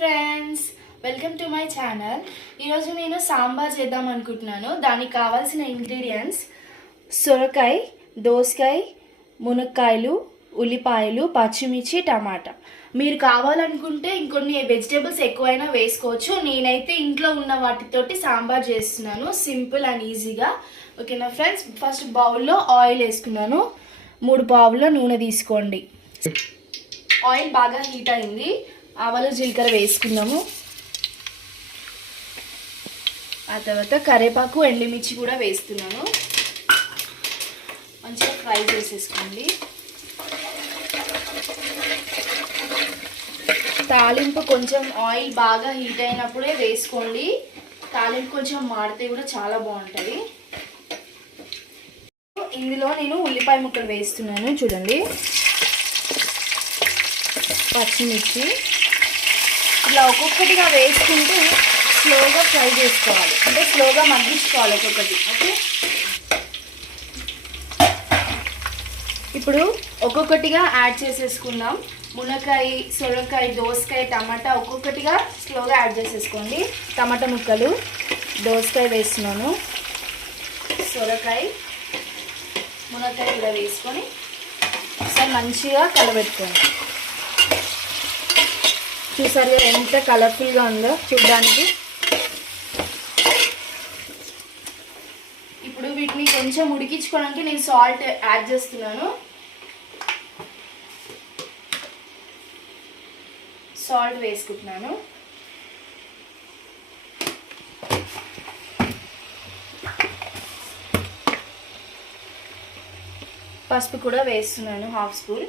Friends, welcome to my channel. ఈరోజు నేను సాంబార్ చేద్దాం అనుకుంటున్నాను. దానికి కావాల్సిన ఇంగ్రీడియంట్స్ సొరకాయ, దోసకాయ, మునక్కాయలు, ఉల్లిపాయలు, పచ్చిమిర్చి, టమాటా. మీరు కావాలనుకుంటే ఇంకొన్ని వెజిటేబుల్స్ ఎక్కువైనా వేసుకోవచ్చు. నేనైతే ఇంట్లో ఉన్న వాటితోటి సాంబార్ చేస్తున్నాను, సింపుల్ అండ్ ఈజీగా. ఓకేనా ఫ్రెండ్స్, ఫస్ట్ బౌల్లో ఆయిల్ వేసుకున్నాను. 3 పావుల నూనె తీసుకోండి. ఆయిల్ బాగా హీట్ అయింది. ఆవాలు, జీలకర్ర వేసుకుందాము. ఆ తర్వాత కరివేపాకు, ఎండుమిర్చి కూడా వేస్తున్నాను. మంచిగా ఫ్రై చేసేసుకోండి. తాలింపు కొంచెం ఆయిల్ బాగా హీట్ అయినప్పుడే వేసుకోండి. తాలింపు కొంచెం మాడితే కూడా చాలా బాగుంటుంది. ఇందులో నేను ఉల్లిపాయ ముక్కలు వేస్తున్నాను. చూడండి, పచ్చిమిర్చి ఇలా ఒక్కొక్కటిగా వేసుకుంటూ స్లోగా ఫ్రై చేసుకోవాలి, అంటే స్లోగా మగ్గించుకోవాలి ఒక్కొక్కటి. ఓకే, ఇప్పుడు ఒక్కొక్కటిగా యాడ్ చేసేసుకుందాం. మునక్కాయ, సొరకాయ, దోసకాయ, టమాటా ఒక్కొక్కటిగా స్లోగా యాడ్ చేసేసుకోండి. టమాటా ముక్కలు, దోసకాయ వేస్తున్నాను, సొరకాయ, మునక్కాయ కూడా వేసుకొని ఒకసారి మంచిగా కలబెట్టుకోండి. చూసారు ఎంత కలర్ఫుల్గా ఉందో చూడడానికి. ఇప్పుడు వీటిని కొంచెం ఉడికించుకోవడానికి నేను సాల్ట్ యాడ్ చేస్తున్నాను. సాల్ట్ వేసుకుంటున్నాను. పసుపు కూడా వేస్తున్నాను, 1/2 స్పూన్.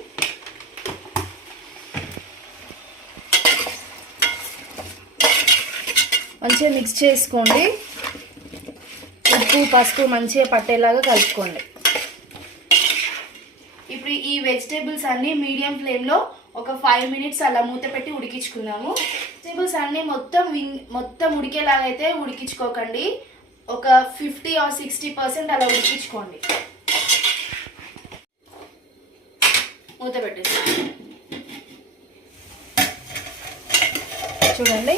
మంచిగా మిక్స్ చేసుకోండి. ఉప్పు, పసుపు మంచిగా పట్టేలాగా కలుపుకోండి. ఇప్పుడు ఈ వెజిటేబుల్స్ అన్నీ మీడియం ఫ్లేమ్లో ఒక 5 మినిట్స్ అలా మూత పెట్టి ఉడికించుకుందాము. వెజిటేబుల్స్ అన్నీ మొత్తం ఉడికేలాగా అయితే ఉడికించుకోకండి. ఒక 50 or 60% అలా ఉడికించుకోండి. మూత పెట్టేసి చూడండి,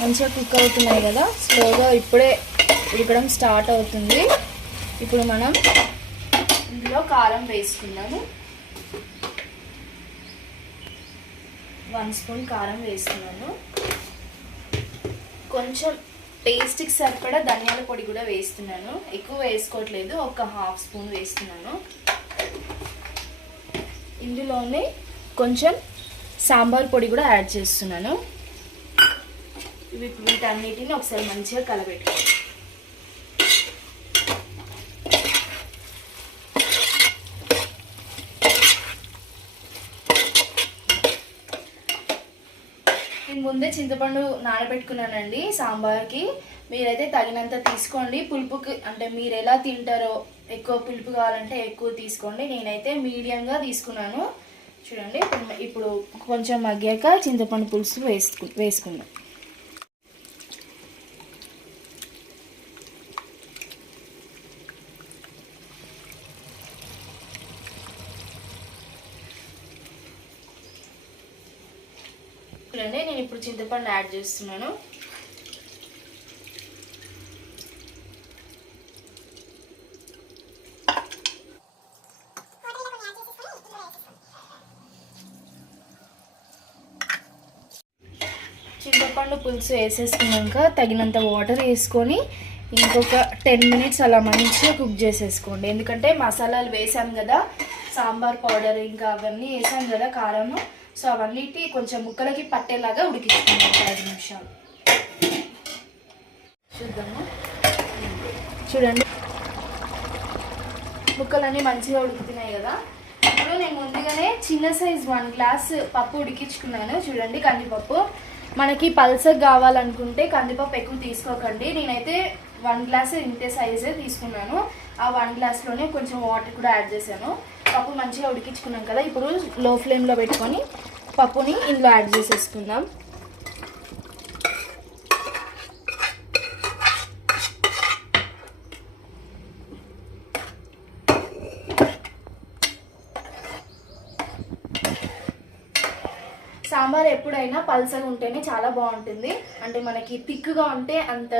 మంచిగా కుక్ అవుతున్నాయి కదా. స్లోగా ఇప్పుడే ఉడకడం స్టార్ట్ అవుతుంది. ఇప్పుడు మనం ఇందులో కారం వేసుకుందాము. 1 స్పూన్ కారం వేస్తున్నాను. కొంచెం టేస్ట్కి సరిపడా ధనియాల పొడి కూడా వేస్తున్నాను. ఎక్కువ వేసుకోవట్లేదు, ఒక 1/2 స్పూన్ వేస్తున్నాను. ఇందులోనే కొంచెం సాంబార్ పొడి కూడా యాడ్ చేస్తున్నాను. వీటన్నిటిని ఒకసారి మంచిగా కలబెట్టుకోండి. నేను ముందే చింతపండు నానబెట్టుకున్నానండి సాంబార్కి. మీరైతే తగినంత తీసుకోండి. పులుపుకి అంటే మీరు ఎలా తింటారో, ఎక్కువ పులుపు కావాలంటే ఎక్కువ తీసుకోండి. నేనైతే మీడియంగా తీసుకున్నాను. చూడండి, ఇప్పుడు కొంచెం మగ్గాక చింతపండు పులుసు వేసుకుందాం. చూడండి, నేను ఇప్పుడు చింతపండు యాడ్ చేస్తున్నాను. చింతపండు పులుసు వేసేసుకున్నాక తగినంత వాటర్ వేసుకొని ఇంకొక 10 మినిట్స్ అలా మంచిగా కుక్ చేసేసుకోండి. ఎందుకంటే మసాలాలు వేసాం కదా, సాంబార్ పౌడర్ ఇంకా అవన్నీ వేసాం కదా, కారము. సో అవన్నిటి కొంచెం ముక్కలకి పట్టేలాగా ఉడికించుకుందాం 5 నిమిషాలు. చూద్దాము. చూడండి, ముక్కలన్నీ మంచిగా ఉడుకుతున్నాయి కదా. ఇప్పుడు నేను ముందుగానే చిన్న సైజ్ 1 గ్లాస్ పప్పు ఉడికించుకున్నాను. చూడండి, కందిపప్పు. మనకి పల్సగా కావాలనుకుంటే కందిపప్పు ఎక్కువ తీసుకోకండి. నేనైతే 1 గ్లాస్ ఇంతే సైజే తీసుకున్నాను. ఆ 1 గ్లాస్లోనే కొంచెం వాటర్ కూడా యాడ్ చేశాను. పప్పు మంచిగా ఉడికించుకున్నాం కదా. ఇప్పుడు లో ఫ్లేమ్లో పెట్టుకొని పప్పుని ఇందులో యాడ్ చేసేసుకుందాం. సాంబార్ సాంబార్ ఎప్పుడైనా పల్సగా ఉంటేనే చాలా బాగుంటుంది. అంటే మనకి థిక్గా ఉంటే అంత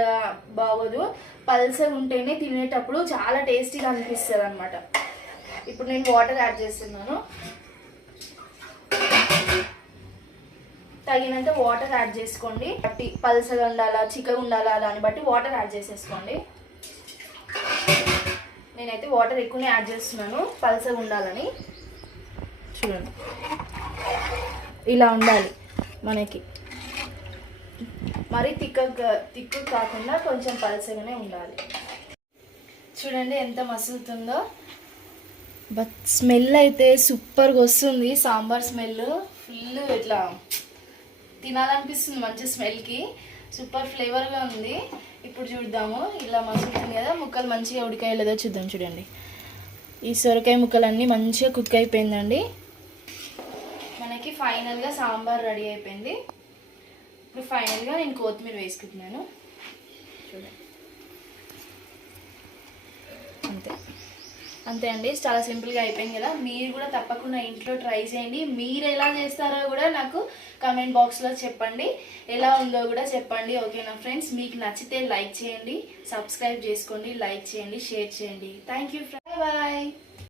బాగోదు, పల్సగా ఉంటేనే తినేటప్పుడు చాలా టేస్టీగా అనిపిస్తుంది అనమాట. ఇప్పుడు నేను వాటర్ యాడ్ చేస్తున్నాను. తగినంత వాటర్ యాడ్ చేసుకోండి. బట్టి పల్సగా ఉండాలా చిక్కగా ఉండాలా దాన్ని బట్టి వాటర్ యాడ్ చేసేసుకోండి. నేనైతే వాటర్ ఎక్కువనే యాడ్ చేస్తున్నాను పల్సగా ఉండాలని. చూడండి ఇలా ఉండాలి మనకి, మరి తిక్కు కాకుండా కొంచెం పల్సగానే ఉండాలి. చూడండి ఎంత మసులుతుందో. బట్ స్మెల్ అయితే సూపర్గా వస్తుంది. సాంబార్ స్మెల్ ఫుల్ ఇట్లా తినాలనిపిస్తుంది మంచి స్మెల్కి. సూపర్ ఫ్లేవర్గా ఉంది. ఇప్పుడు చూద్దాము, ఇలా మసులుతుంది కదా, ముక్కలు మంచిగా ఉడికాయో లేదో చూద్దాం. చూడండి ఈ సొరకాయ ముక్కలన్నీ మంచిగా కుక్ అయిపోయిందండి. మనకి ఫైనల్గా సాంబార్ రెడీ అయిపోయింది. ఇప్పుడు ఫైనల్గా నేను కొత్తిమీర వేసుకుంటున్నాను. చూడండి అంతే అండి, చాలా సింపుల్గా అయిపోయింది కదా. మీరు కూడా తప్పకుండా ఇంట్లో ట్రై చేయండి. మీరు ఎలా చేస్తారో కూడా నాకు కామెంట్ బాక్స్లో చెప్పండి, ఎలా ఉందో కూడా చెప్పండి. ఓకేనా ఫ్రెండ్స్, మీకు నచ్చితే లైక్ చేయండి, సబ్స్క్రైబ్ చేసుకోండి, లైక్ చేయండి, షేర్ చేయండి. Thank you. బాయ్.